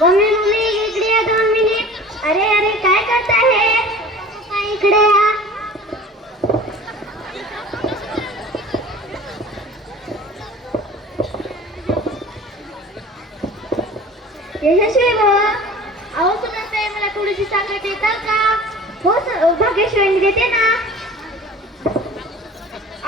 Mummy mummy इकडे या 2 minute. अरे अरे काय करता हे? काय इकडे या. यशस्वी भाऊ, अहो सुनंदाई मला थोडीशी साखर देता का? हो भाग्यश्री देते ना.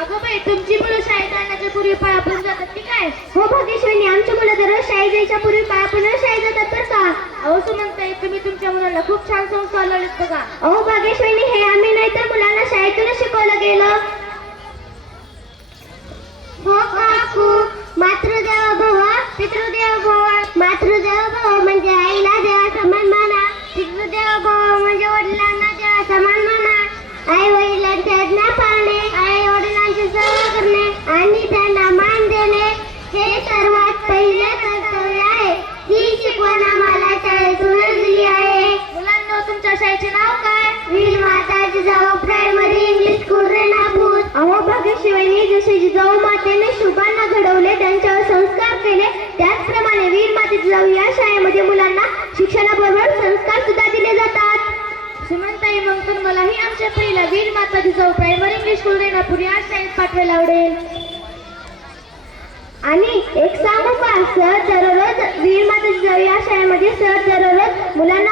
अगं बाई, तुमची मुलं शाळेत आणण्याच्या पूर्वी पळापळून जातात की काय? हो भाग्यश्री, आमची मुलं दररोज शाळेत जायच्या पूर्वी पळापळून शाळेत जातात बरं का. अहो सुमनताई, तुम्ही तुमच्या मुलांना खूप छान संस्कार लावलेत बघा. अहो भाग्यश्री, हे आम्ही नाही तर मुलांना शाळेतूनच शिकवलं गेलं. हो काकू, मातृदेवो भव पितृदेवो भव. मातृदेवो भव म्हणजे आईला देवा समान माना. पितृदेवो भव म्हणजे वडिलांना देवा समान माना. आई वडिलांची आज्ञा पाळणे, आई वडिलांची सेवा करणे आणि त्यांना मान देणे हे सर्वात पहिले कर्तव्य आहे. ही शिकवण आम्हाला शाळेतूनच दिली आहे. मुलांना तुमच्या शाळेचे नाव काय? वीर माता Jijau primary English school Renapur. अहो भाग्यश्री, जसे जिजाऊ मातेने शुभांना घडवले, त्यांच्यावर संस्कार केले, त्याचप्रमाणे वीर माता जिजाऊ या शाळेमध्ये मुलांना शिक्षणाबरोबर संस्कार सुद्धा दिले जातात. सुमनताई, मग तर मलाही आमच्या पहिला वीर माता Jijau primary English school Renapur या शाळेत पाठवायला आवडेल. आणि एक सांगू का, सर दररोज वीर माता जिजाऊ या शाळेमध्ये सर दररोज मुलांना